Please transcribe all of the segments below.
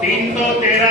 313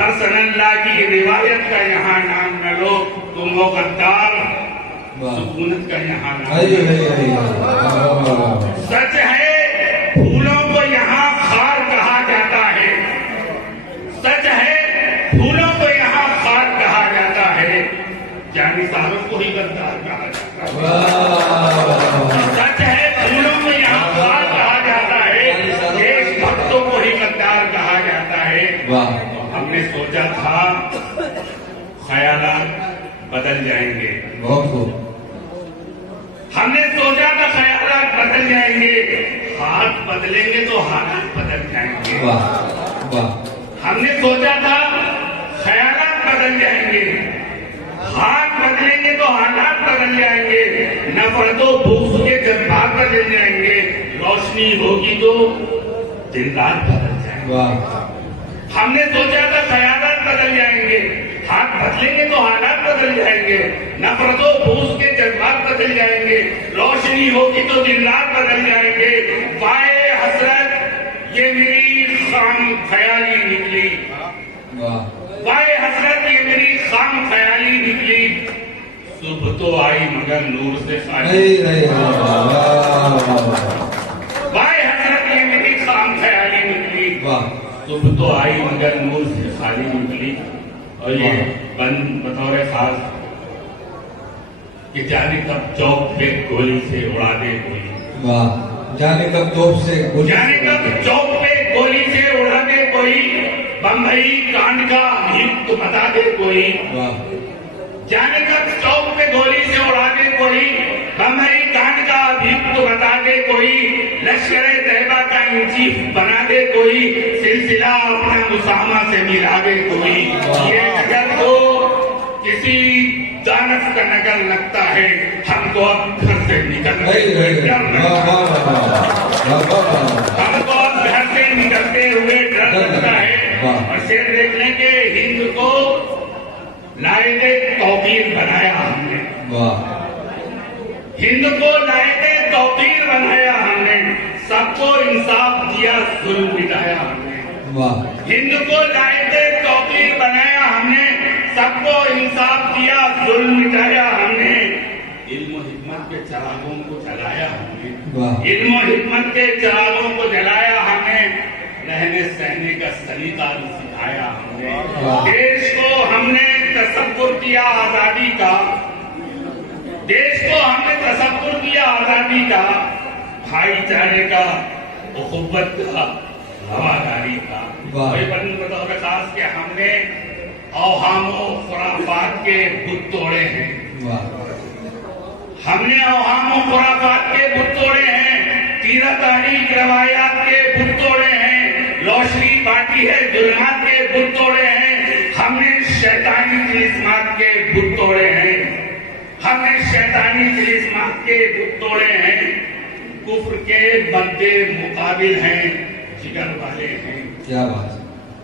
حسن اللہ کی روایت کا یہاں نام نہ لو، تم ہو غدار، سکونت کا یہاں نام نہ لو۔ سچ ہے پھولوں کو یہاں خار کہا جاتا ہے، سچ ہے پھولوں کو یہاں خار کہا جاتا ہے، جانثاروں کو ہی غدار کہا جاتا ہے۔ سچ ہے پھولوں کو یہاں خار کہا جاتا ہے، دیش بھکتوں کو ہی غدار کہا جاتا ہے۔ ہم نے سوچا تھا خیالات بدل جائیں گے، ہم نے سوچا تھا خیالات بدل جائیں گے، ہاتھ بدلیں گے تو حالات بدل جائیں گے۔ ہم نے سوچا تھا خیالات بدل جائیں گے، ہاتھ بدلیں گے تو حالات بدل جائیں گے، نفرت و بغض کے جذبات بدل جائیں گے، روشنی ہوگی تو دن رات بدل جائیں گے۔ ہم نے سوچا تھا خیالات بدل جائیں گے، ہاتھ بدلیں گے تو حالات بدل جائیں گے، نفرت و بغض کے جذبات بدل جائیں گے، روشنی ہوگی تو دن رات بدل جائیں گے۔ وائے حسرت یہ میری خام خیالی نکلی، وائے حسرت یہ میری خام خیالی نکلی، صبح تو آئی مگر نور سے خالی۔ وائے حسرت یہ میری خام خیالی نکلی، صبح تو آئی مگر نور سے خالی نکلی۔ اور یہ بند بطور خاص کہ جانے کب چوک پہ گولی سے اڑا دے کوئی، جانے کب چوک سے گولی سے اڑا دے کوئی، بمبئی کانڈ کا بھیت بتا دے کوئی، جانے کب چوک پہ گولی سے اڑا دے کوئی، بمبئی کانڈ کا بھیت بتا دے کوئی، لشکر طیبہ کا انچیف بنا دے کوئی، سلسلہ اپنا مسامہ سے ملا دے کوئی۔ یہ اگر تو کسی دانش کا نگر لگتا ہے، ہم کو اب گھر سے نکلتے ہوئے ڈر لگتا ہے۔ اور شعر دیکھ لیں کہ ہند کو لائق توقیر بنایا ہم نے، ہند کو لائق توقیر بنایا ہم نے، سب کو انصاف دیا ظلم مٹایا ہم نے، ہند کو لائق توقیر بنایا ہم نے، سب کو انصاف دیا ظلم مٹایا ہم نے، علم و حکمت کے چراغوں کو جلایا ہم نے، علم و حکمت کے چراغوں کو جلایا ہم نے، رہنے سہنے کا سلیقہ بھی سکھایا ہم نے، دیش کو ہم نے تصور کیا آزادی کا، دیش کو ہم نے تصور کیا آزادی کا، بھائی چارے کا، اخوت کا، رواداری کا۔ بطور خاص کہ ہم نے اوہام و خرافات کے بت توڑے ہیں، ہم نے اوہام و خرافات کے بت توڑے ہیں، تیرہ تاریخ روایات کے بت توڑے ہیں، روشنی پارٹی ہے ظلمات کے بت توڑے ہیں، ہم نے شیطانی طلسمات کے بت توڑے ہیں، ہم نے شیطانی طلسمات کے بت توڑے ہیں، کفر کے مدِ مقابل ہیں جگر والے ہیں، کیا بات،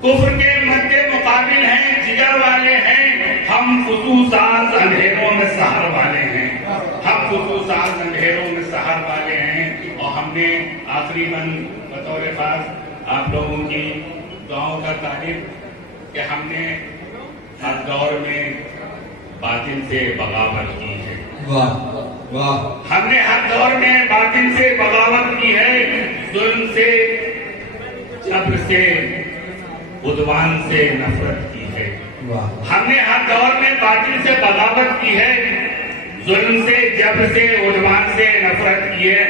کفر کے مدِ مقابل ہیں جگر والے ہیں، ہم خصوصاً اندھیروں میں سحر والے ہیں، ہم خصوصاً اندھیروں میں سحر والے ہیں۔ اور ہم نے آخری بطور خاص آپ لوگوں کی دعاؤں کا تعریف کہ ہم نے ہر دور میں باطل سے بغاوت کی ہے، ہم نے ہر دور میں باطل سے بغاوت کی ہے، ظلم سے، جبر سے، عدوان سے نفرت کی ہے، ہم نے ہر دور میں باطل سے بغاوت کی ہے، ظلم سے، جبر سے، عدوان سے نفرت کی ہے۔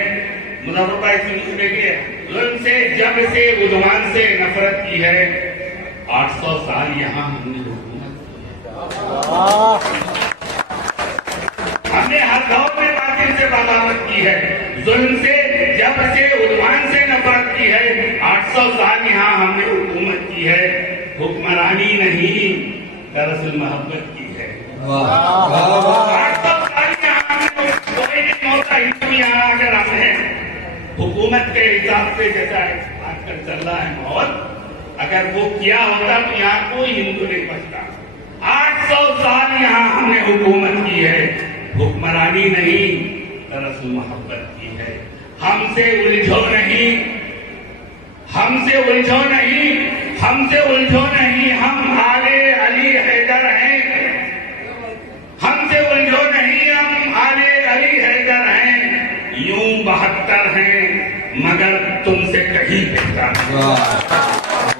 مظفر بھائی سنیے دیکھیے، ظلم سے، جبر سے، عدوان سے نفرت کی ہے، 800 سال یہاں ہم نے حکومت کی، ہم نے ہر دور میں باطل سے بغاوت کی ہے، ظلم سے، جبر سے، عدوان سے نفرت کی ہے، 800 سال یہاں ہم نے حکومت کی ہے، حکمرانی نہیں دراصل محبت کی ہے، 800 سال یہاں ہم نے کوئی نہیں ہوتا یہاں اگر ہم نے حکومت کے حساب سے جیسا آج کل چل رہا ہے ماحول، اگر وہ کیا ہوتا تو یہاں کوئی ہندو نہیں بچتا۔ 800 سال یہاں ہم نے حکومت کی ہے، حکمرانی نہیں دراصل محبت کی ہے، ہم سے الجھو نہیں، ہم سے الجھو نہیں، ہم سے الجھو نہیں، ہم یوں 72 ہیں مگر تم سے کہیں بہتر.